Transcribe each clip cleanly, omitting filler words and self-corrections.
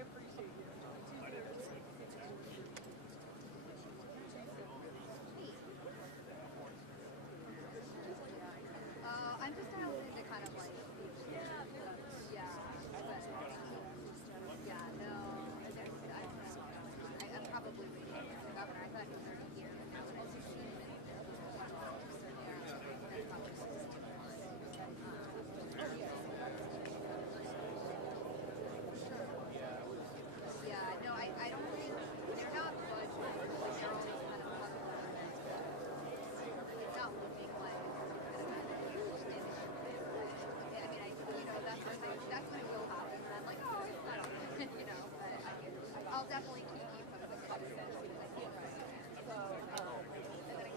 I'm just hoping to kind of like, yeah, but, yeah, no, I don't know. I'm probably waiting for the governor. I thought he was already here, but now that I see him, that's probably yeah, no, I don't think they're not budging. They're always kind of it's not looking like I mean, that's what will happen. And I'm like, oh, it's not open, but I'll definitely keep you posted as soon as I see it. So, and then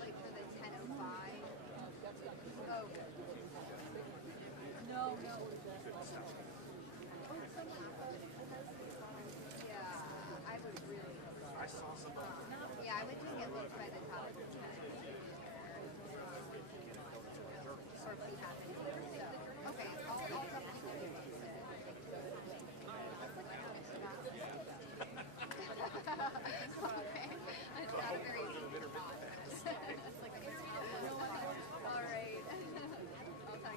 like for the 10:05. Oh. No. Yeah, I would really. I saw some. Yeah, I would take a look by the top of the 10. Or if we have any. So, okay, I'll definitely keep you okay. It's not a very easy process. All right. I'll talk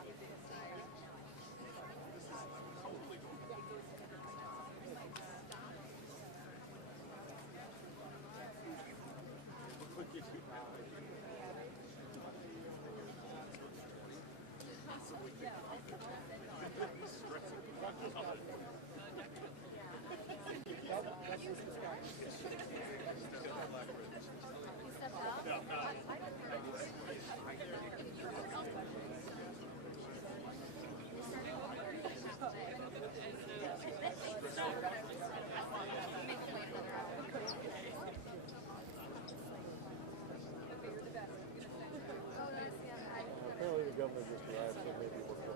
to you soon. Apparently the governor just arrived, so maybe we'll go.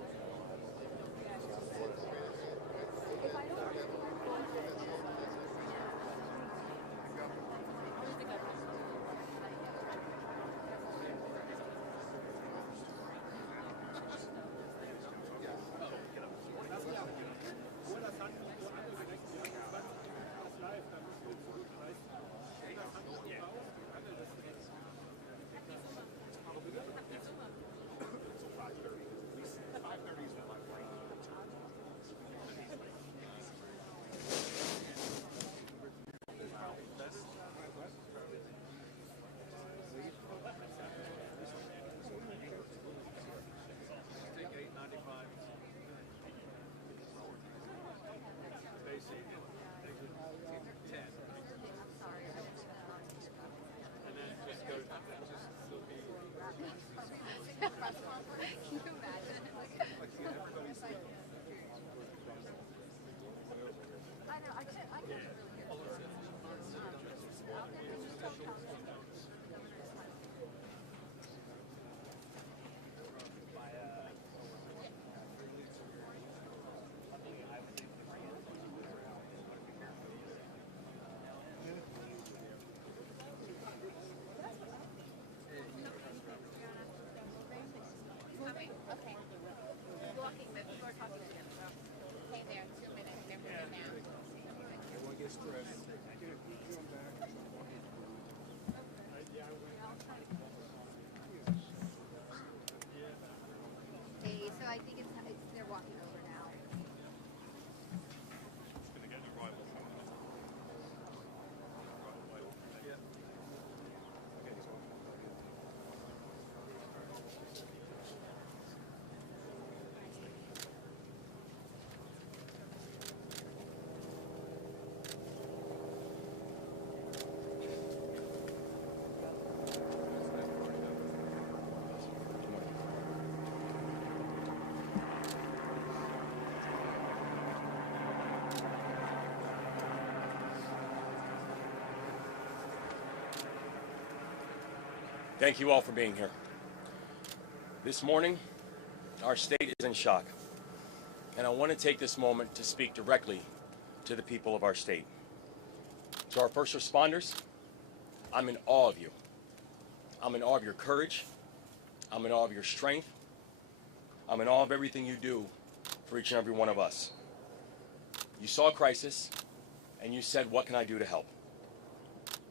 Can you imagine? I know, I can't really hear okay. Walking, but people are talking to him. Hey there, 2 minutes. They're moving now. Everyone gets stressed. Hey, so I think it's they're walking over now. Thank you all for being here. This morning, our state is in shock, and I want to take this moment to speak directly to the people of our state. To our first responders, I'm in awe of you. I'm in awe of your courage. I'm in awe of your strength. I'm in awe of everything you do for each and every one of us. You saw a crisis, and you said, what can I do to help?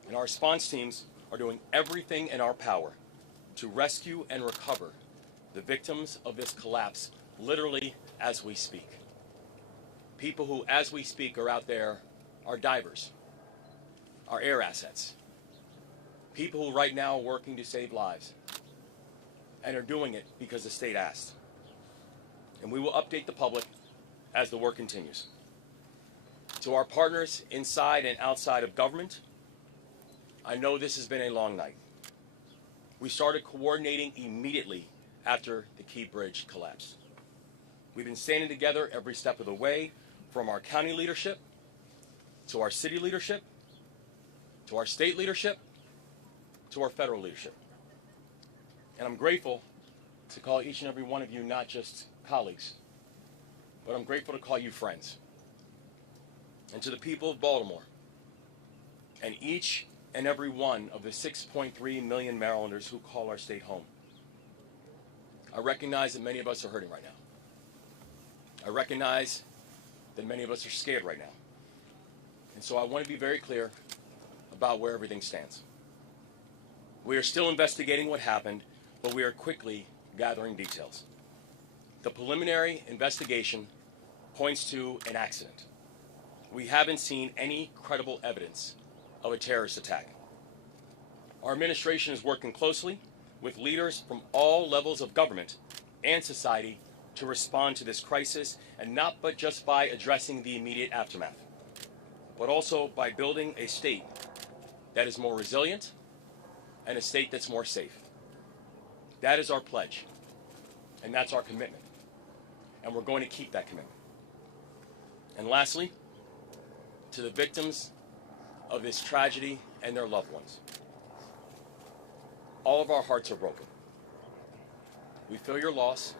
And our response teams are doing everything in our power to rescue and recover the victims of this collapse, literally as we speak. People who, as we speak, are out there, are divers, are air assets. People who right now are working to save lives and are doing it because the state asked. And we will update the public as the work continues. To our partners inside and outside of government, I know this has been a long night. We started coordinating immediately after the Key Bridge collapsed. We've been standing together every step of the way, from our county leadership, to our city leadership, to our state leadership, to our federal leadership. And I'm grateful to call each and every one of you not just colleagues, but I'm grateful to call you friends. And to the people of Baltimore, and each and every one of the 6.3 million Marylanders who call our state home, I recognize that many of us are hurting right now. I recognize that many of us are scared right now. And so I want to be very clear about where everything stands. We are still investigating what happened, but we are quickly gathering details. The preliminary investigation points to an accident. We haven't seen any credible evidence of a terrorist attack. Our administration is working closely with leaders from all levels of government and society to respond to this crisis, and not but just by addressing the immediate aftermath, but also by building a state that is more resilient and a state that's more safe. That is our pledge, and that's our commitment, and we're going to keep that commitment. And lastly, to the victims of this tragedy and their loved ones, all of our hearts are broken. We feel your loss.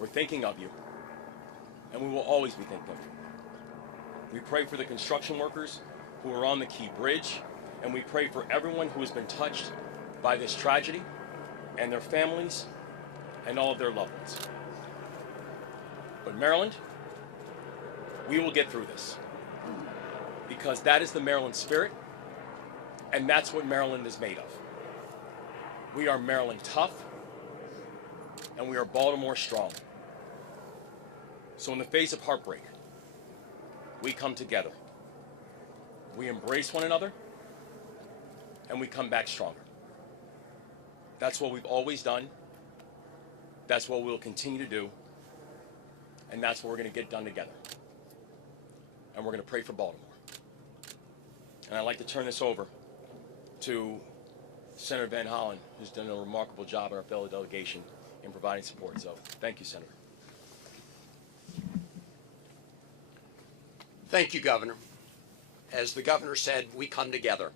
We're thinking of you, and we will always be thinking of you. We pray for the construction workers who are on the Key Bridge, and we pray for everyone who has been touched by this tragedy, and their families, and all of their loved ones. But Maryland, we will get through this, because that is the Maryland spirit, and that's what Maryland is made of. We are Maryland tough, and we are Baltimore strong. So in the face of heartbreak, we come together. We embrace one another, and we come back stronger. That's what we've always done. That's what we'll continue to do. And that's what we're going to get done together. And we're going to pray for Baltimore. And I'd like to turn this over to Senator Van Hollen, who's done a remarkable job in our fellow delegation in providing support. So thank you, Senator. Thank you, Governor. As the Governor said, we come together.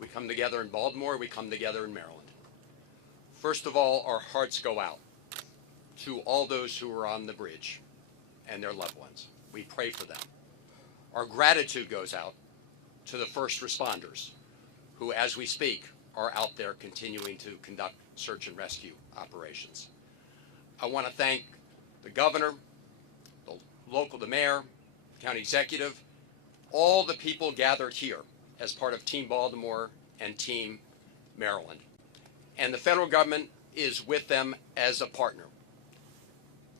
We come together in Baltimore. We come together in Maryland. First of all, our hearts go out to all those who are on the bridge and their loved ones. We pray for them. Our gratitude goes out to the first responders who, as we speak, are out there continuing to conduct search and rescue operations. I want to thank the Governor, the mayor, the county executive, all the people gathered here as part of Team Baltimore and Team Maryland. And the federal government is with them as a partner.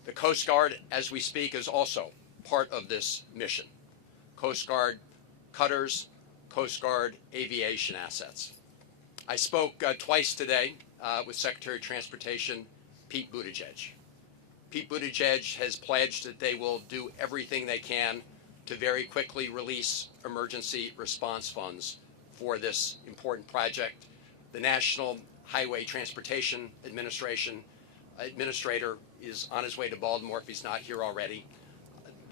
The Coast Guard, as we speak, is also part of this mission. Coast Guard cutters, Coast Guard aviation assets. I spoke twice today with Secretary of Transportation Pete Buttigieg. Pete Buttigieg has pledged that they will do everything they can to very quickly release emergency response funds for this important project. The National Highway Transportation Administrator is on his way to Baltimore if he's not here already.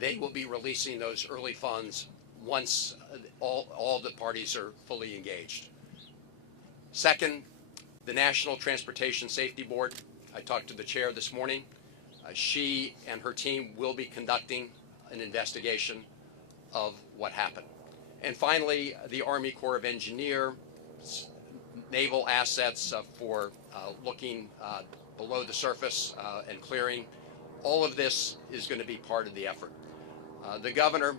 They will be releasing those early funds once all the parties are fully engaged. Second, the National Transportation Safety Board. I talked to the chair this morning. She and her team will be conducting an investigation of what happened. And finally, the Army Corps of Engineers, naval assets for looking below the surface and clearing. All of this is going to be part of the effort. The governor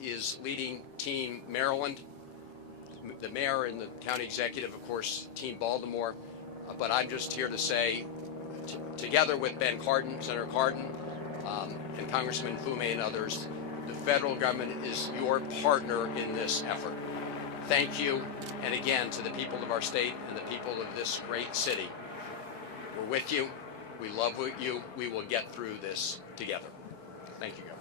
is leading Team Maryland, the mayor and the county executive, of course, Team Baltimore. But I'm just here to say, together with Ben Cardin, Senator Cardin, and Congressman Fume and others, the federal government is your partner in this effort. Thank you, and again, to the people of our state and the people of this great city. We're with you. We love you. We will get through this together. Thank you, Governor.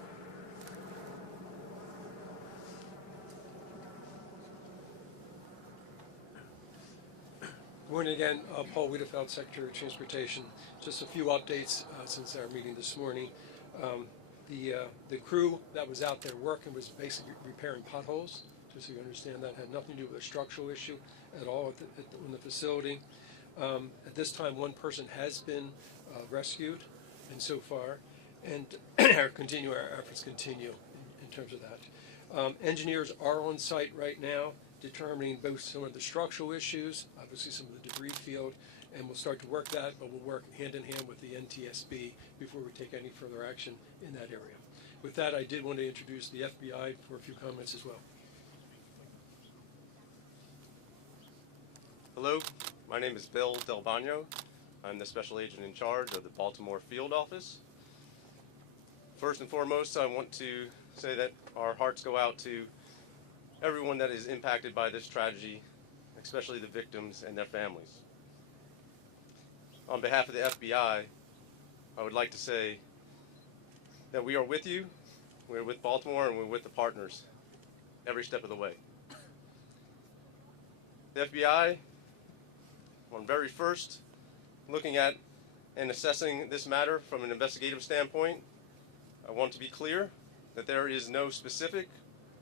Good morning again. Paul Wiedefeld, Secretary of Transportation. Just a few updates since our meeting this morning. The crew that was out there working was basically repairing potholes, just so you understand that. Had nothing to do with a structural issue at all in the facility. At this time, one person has been rescued, and so far, and our efforts continue in terms of that. Engineers are on site right now, determining both some of the structural issues, obviously some of the debris field, and we'll start to work that, but we'll work hand in hand with the NTSB before we take any further action in that area. With that, I did want to introduce the FBI for a few comments as well. Hello, my name is Bill Del Bagno. I'm the special agent in charge of the Baltimore field office. First and foremost, I want to say that our hearts go out to everyone that is impacted by this tragedy, especially the victims and their families. On behalf of the FBI, I would like to say that we are with you, we're with Baltimore, and we're with the partners every step of the way. The FBI, on very first, looking at and assessing this matter from an investigative standpoint, I want to be clear that there is no specific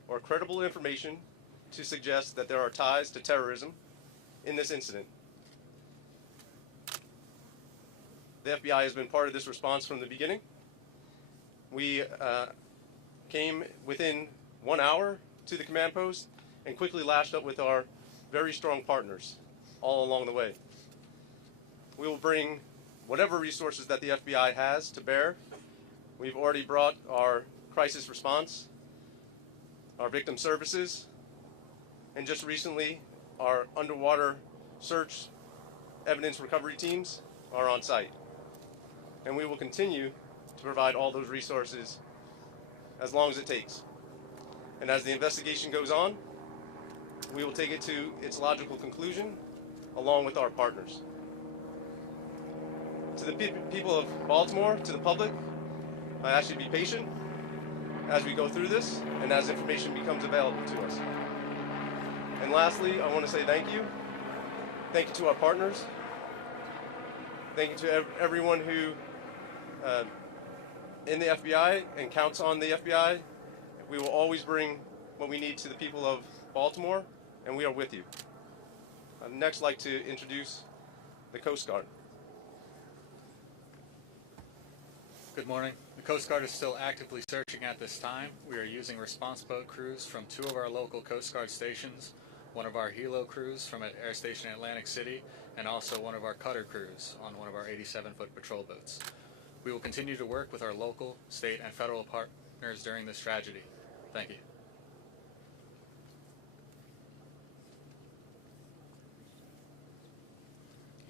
or credible information to suggest that there are ties to terrorism in this incident. The FBI has been part of this response from the beginning. We came within 1 hour to the command post and quickly lashed up with our very strong partners all along the way. We will bring whatever resources that the FBI has to bear. We've already brought our crisis response, our victim services, and just recently our underwater search evidence recovery teams are on site. And we will continue to provide all those resources as long as it takes. And as the investigation goes on, we will take it to its logical conclusion along with our partners. To the people of Baltimore, to the public, I ask you to be patient as we go through this and as information becomes available to us. And lastly, I want to say thank you. Thank you to our partners. Thank you to everyone who in the FBI and counts on the FBI. We will always bring what we need to the people of Baltimore, and we are with you. I'd next like to introduce the Coast Guard. Good morning. The Coast Guard is still actively searching at this time. We are using response boat crews from 2 of our local Coast Guard stations, one of our helo crews from Air Station Atlantic City, and also one of our cutter crews on one of our 87-foot patrol boats. We will continue to work with our local, state, and federal partners during this tragedy. Thank you.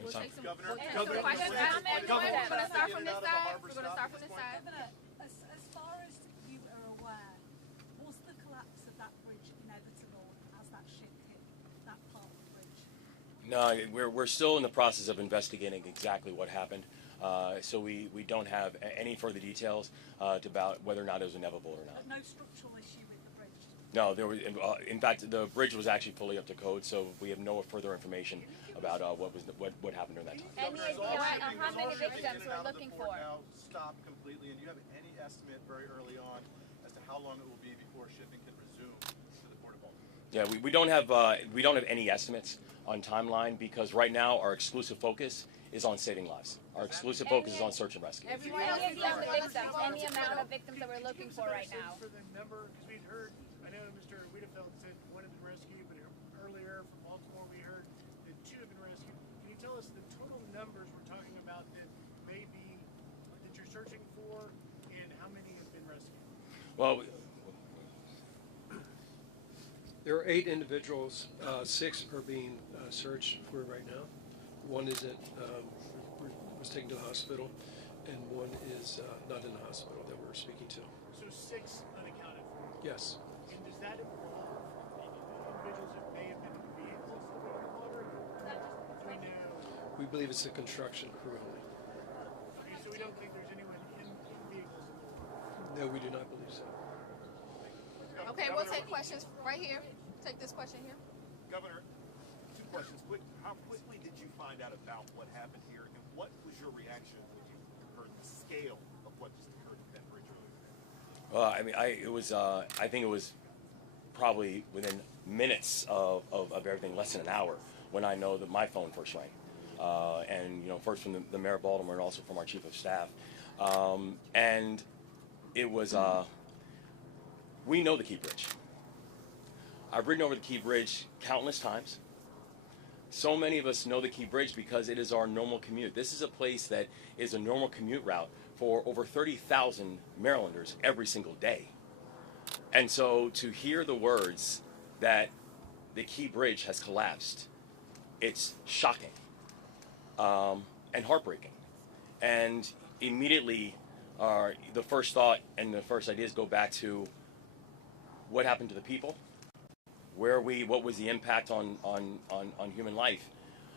We'll take some Governor, questions. We're going to start from this side. We're going to start from this side. Governor, as far as you are aware, was the collapse of that bridge inevitable as that ship hit that part of the bridge? No, we're still in the process of investigating exactly what happened. So we don't have any further details about whether or not it was inevitable or not. But no structural issue with the bridge? No, there was. In fact, the bridge was actually fully up to code, so we have no further information about what happened during that time. Any idea on how many victims we're looking for? Now stop completely, and do you have any estimate very early on as to how long it will be before shipping can resume to the Port of Baltimore? Yeah, we don't have any estimates on timeline because right now our exclusive focus is on saving lives. Our exclusive focus is on search and rescue. Everyone else is on the victims. Any amount of victims that we're looking for right now. For the number, because we'd heard, I know Mr. Mr. Wiedefeld said one had been rescued, but earlier from Baltimore we heard that 2 have been rescued. Can you tell us the total numbers we're talking about that that you're searching for, and how many have been rescued? Well, There are 8 individuals. 6 are being searched for right now. 1 was taken to the hospital, and 1 is not in the hospital that we're speaking to. So 6 unaccounted for. Yes. And does that involve individuals that may have been in vehicles that were in the water? Do we know? We believe it's a construction crew only. Okay, so we don't think there's anyone in vehicles in the water. No, we do not believe so. Okay, we'll take questions right here. Take this question here. Governor, 2 questions. How quickly did you find out about what happened here, and what was your reaction when you heard the scale of what just occurred at that bridge earlier? Well, I mean, I think it was probably within minutes of everything, less than an hour, when I know that my phone first rang. And, first from the mayor of Baltimore and also from our chief of staff. And it was, we know the Key Bridge. I've ridden over the Key Bridge countless times. So many of us know the Key Bridge because it is our normal commute. This is a place that is a normal commute route for over 30,000 Marylanders every single day. And so to hear the words that the Key Bridge has collapsed, it's shocking and heartbreaking. And immediately the first thought and the first ideas go back to what happened to the people, what was the impact on human life.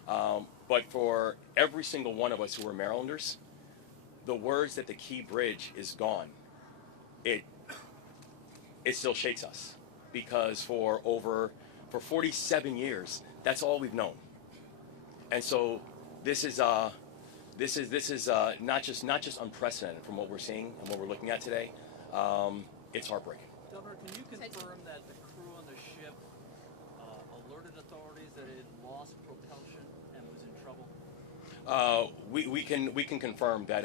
But for every single one of us who are Marylanders, the words that the Key Bridge is gone, it still shakes us, because for 47 years, that's all we've known. And so this is not just unprecedented from what we're seeing and what we're looking at today. It's heartbreaking. Governor, can you confirm that the crew on the ship alerted authorities that it had lost propulsion and was in trouble? We can confirm that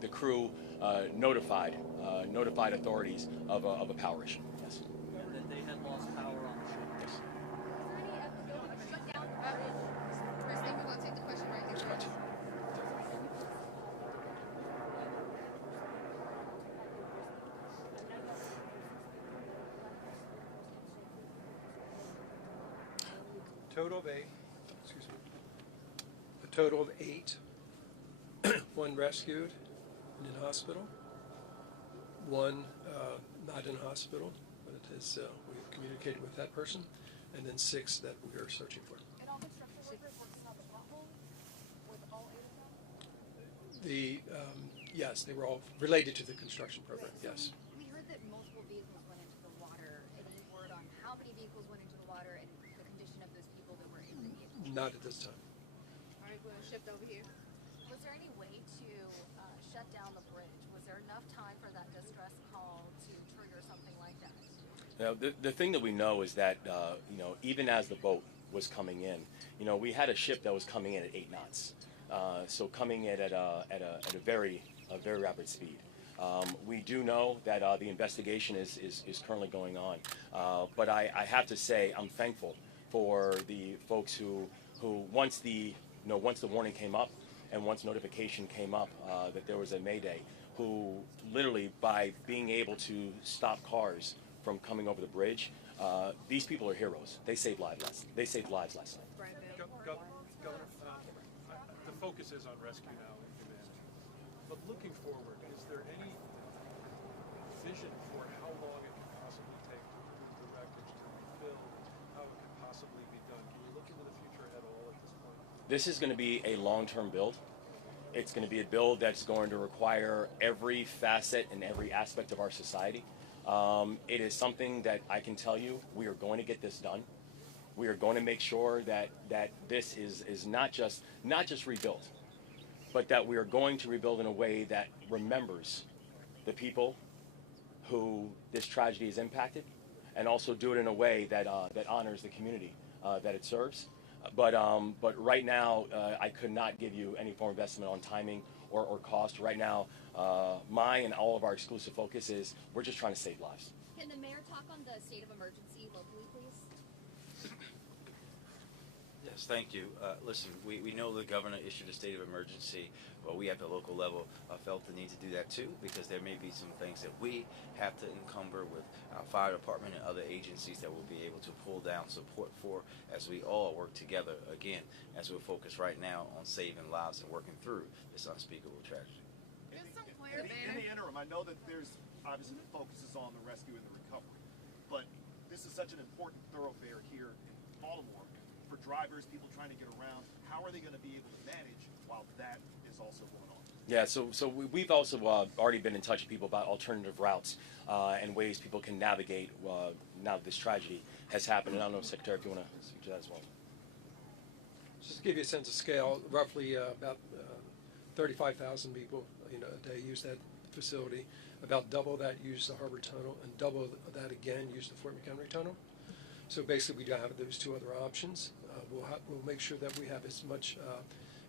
the crew notified authorities of a power issue. Yes. And that they had lost power on the ship? Yes. First thing, we're going to take the question right here. Total of 8. Excuse me. A total of 8. 1 rescued and in hospital. 1 not in hospital, but we've communicated with that person, and then 6 that we are searching for. And all construction workers working on the pothole with all 8 of them? Yes, they were all related to the construction program. Yes. We heard that multiple vehicles went into the water. Any word on how many vehicles went into the water and the condition of those people that were in the vehicle? Not at this time. All right, we're going to shift over here. Was there any way to shut down the bridge? Was there enough time for that distress call to trigger something like that? Now, the thing that we know is that even as the boat was coming in, we had a ship that was coming in at 8 knots, so coming in at a very rapid speed. We do know that the investigation is currently going on, but I have to say I'm thankful for the folks who once the warning came up and once notification came up that there was a mayday, who literally, by being able to stop cars from coming over the bridge, these people are heroes. They saved lives last night. Governor, the focus is on rescue now and humanity. But looking forward, is there any vision for how long it can possibly take to remove the wreckage, to rebuild, how it can possibly be done? Can you look into the future at all at this point? This is going to be a long-term build. It's going to be a build that's going to require every facet and every aspect of our society. It is something that I can tell you we are going to get this done. We are going to make sure that this is not just rebuilt, but that we are going to rebuild in a way that remembers the people who this tragedy has impacted, and also do it in a way that honors the community that it serves. But right now, I could not give you any form of estimate on timing or cost. Right now, my and all of our exclusive focus is we're just trying to save lives. Can the mayor talk talk on the state of emergency locally, please? Yes, thank you. Listen, we know the governor issued a state of emergency, but we at the local level felt the need to do that too, because there may be some things that we have to encumber with our fire department and other agencies that we'll be able to pull down support for as we all work together, again, as we're focused right now on saving lives and working through this unspeakable tragedy. In the interim, I know that there's obviously the focus is on the rescue and the recovery, but this is such an important thoroughfare here in Baltimore for drivers, people trying to get around. How are they going to be able to manage while that is also going on? Yeah, so we've also already been in touch with people about alternative routes and ways people can navigate now that this tragedy has happened. And I don't know, Secretary, if you want to speak to that as well. Just to give you a sense of scale, roughly about 35,000 people a day use that facility. About double that use the Harbor Tunnel, and double that again use the Fort McHenry Tunnel. So basically, we don't have those two other options. We'll make sure that we have as much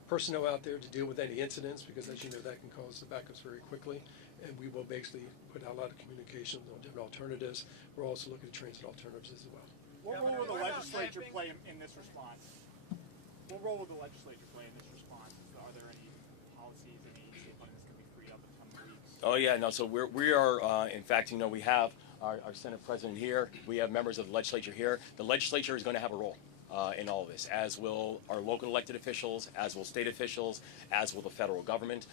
personnel out there to deal with any incidents, because as you know, that can cause the backups very quickly. And we will basically put out a lot of communication on different alternatives. We're also looking at transit alternatives as well. What role will the legislature play in this response? What role will the legislature play in this response? Are there any policies, any state funding that's going to be freed up in the coming weeks? Oh yeah, no. So we are, in fact, we have our Senate President here. We have members of the legislature here. The legislature is going to have a role in all of this, as will our local elected officials, as will state officials, as will the federal government.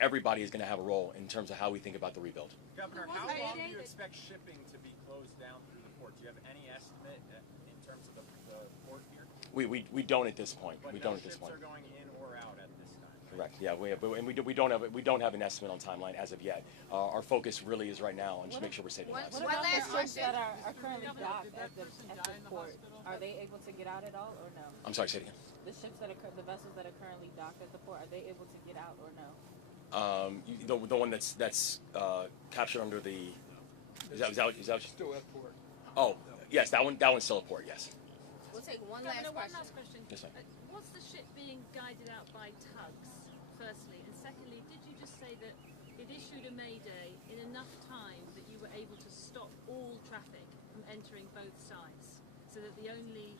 Everybody is going to have a role in terms of how we think about the rebuild. Governor, how long do you expect shipping to be closed down through the port? Do you have any estimate in terms of the port here? We don't at this point. But we no don't at this ships point. are going in or out at this time. Correct. Yeah, we don't have an estimate on timeline as of yet. Our focus really is right now on just make sure we're saving lives. What about the ships that are currently docked at the port? Are they able to get out at all or no? I'm sorry, say it again. The ships that are the vessels that are currently docked at the port, are they able to get out or no? The one that's captured under the is that Still at port. Oh, yes, that one's still at port. Yes. We'll take one Governor, last one question. last question. Yes, ma'am. Was the ship being guided out by tugs, firstly? And secondly, did you just say that it issued a mayday in enough time that you were able to stop all traffic from entering both sides, so that the only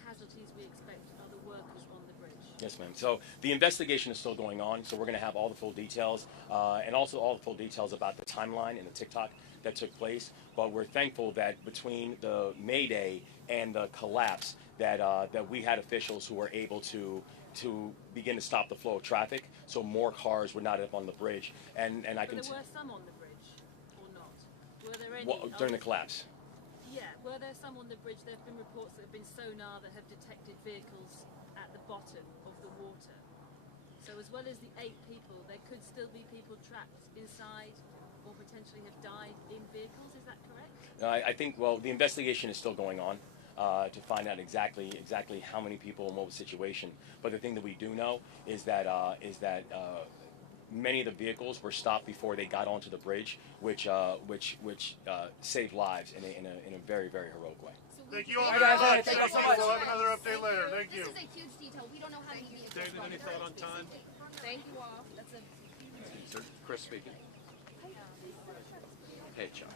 casualties we expect are the workers on the bridge? Yes, ma'am. So the investigation is still going on, so we're going to have all the full details and also all the full details about the timeline and the TikTok that took place. But we're thankful that between the Mayday and the collapse that we had officials who were able to begin to stop the flow of traffic, so more cars were not up on the bridge. And I can. But there were some on the bridge, or not? Were there any? During the collapse. Yeah, were there some on the bridge? There have been reports that have been sonar that have detected vehicles at the bottom of the water. So as well as the 8 people, there could still be people trapped inside or potentially have died in vehicles. Is that correct? I think, well, the investigation is still going on to find out exactly how many people and what was the situation. But the thing that we do know is that many of the vehicles were stopped before they got onto the bridge, which saved lives in a very, very heroic way. Thank you all very much. Thank you so much. We'll have another update later. Thank you. This is a huge detail. We don't know how many vehicles. David, any thought on time? Thank you all. That's a Sir, Chris speaking. Hey, John.